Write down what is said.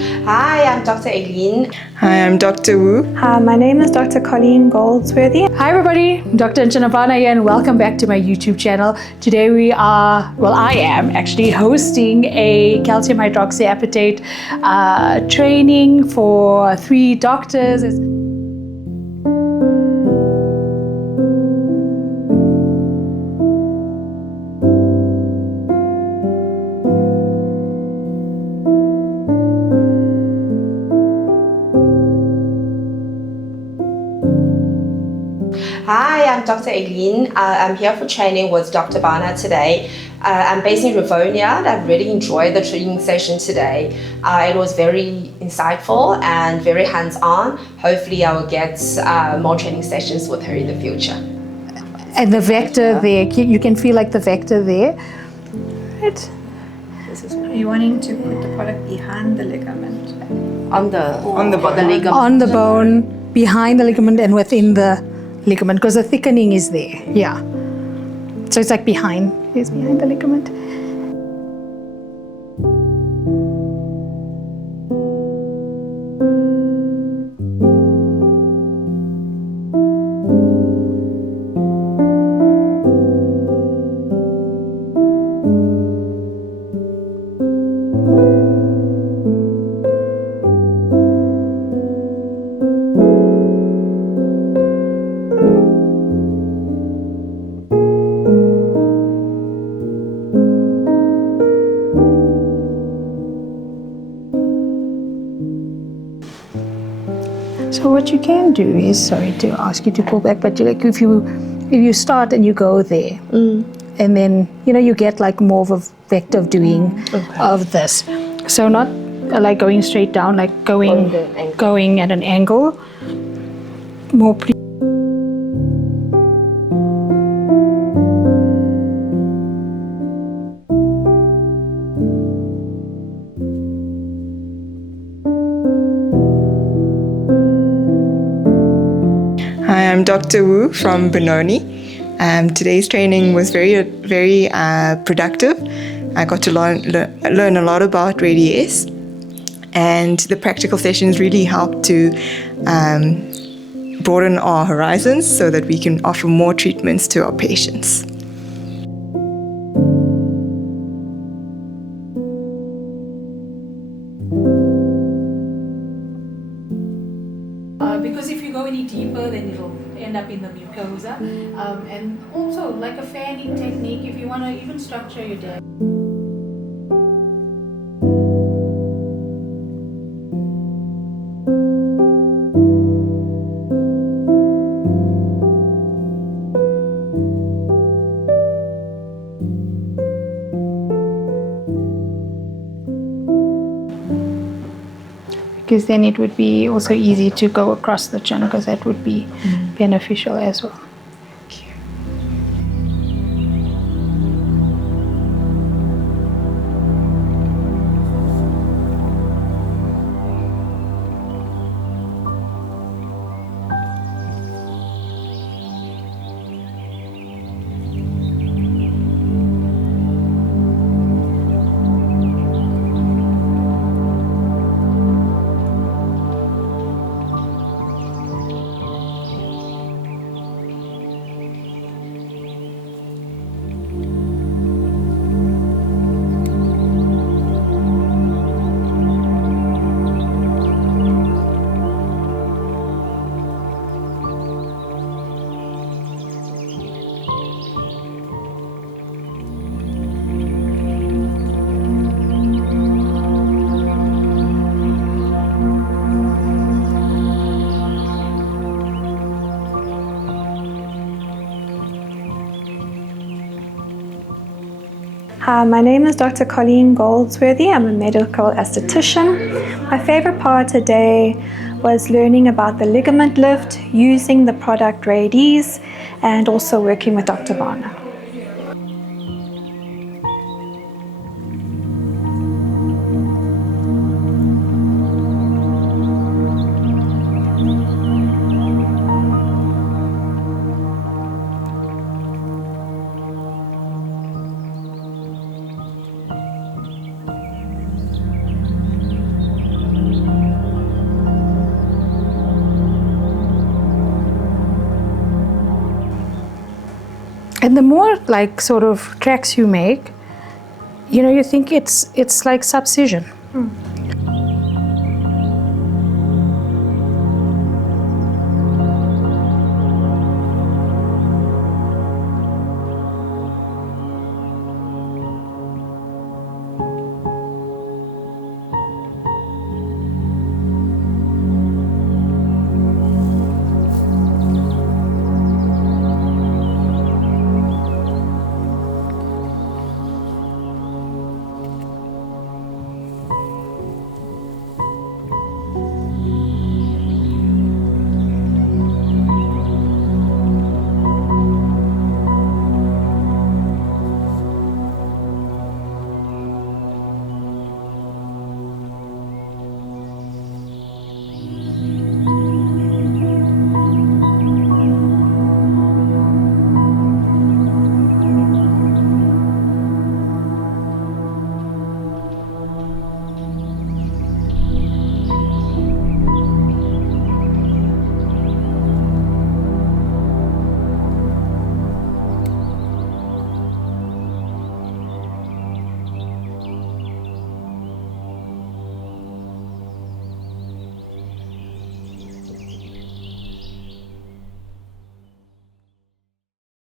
Hi, I'm Dr. Aileen. Hi, I'm Dr. Wu. Hi, my name is Dr. Colleen Goldsworthy. Hi everybody, Dr. Anjana Bhana here and welcome back to my YouTube channel. Today I am actually hosting a calcium hydroxyapatite training for 3 doctors. Hi, I'm Dr. Aileen. I'm here for training with Dr. Bhana today. I'm based in Rejuvenation and I've really enjoyed the training session today. It was very insightful and very hands-on. Hopefully I will get more training sessions with her in the future. And the vector there, you can feel like the vector there. Right. Are you wanting to put the product behind the ligament? On the ligament. On the bone, behind the ligament and within the ligament, because the thickening is there. Yeah. So it's like behind the ligament. So what you can do is, sorry to ask you to pull back, but like if you start and you go there, and then you get like more of a vector of doing of this. So not like going straight down, like going at an angle. More. Hi, I'm Dr. Wu from Benoni. Today's training was very productive. I got to learn a lot about radius, and the practical sessions really helped to broaden our horizons so that we can offer more treatments to our patients. Because if you go any deeper, then it'll end up in the mucosa. And also, like a fanning technique, if you want to even structure your day. Because then it would be also easy to go across the chin, because that would be beneficial as well. Hi, my name is Dr. Colleen Goldsworthy. I'm a medical esthetician. My favorite part today was learning about the ligament lift, using the product Radies, and also working with Dr. Bhana. And the more like sort of tracks you make, you know, you think it's like subcision.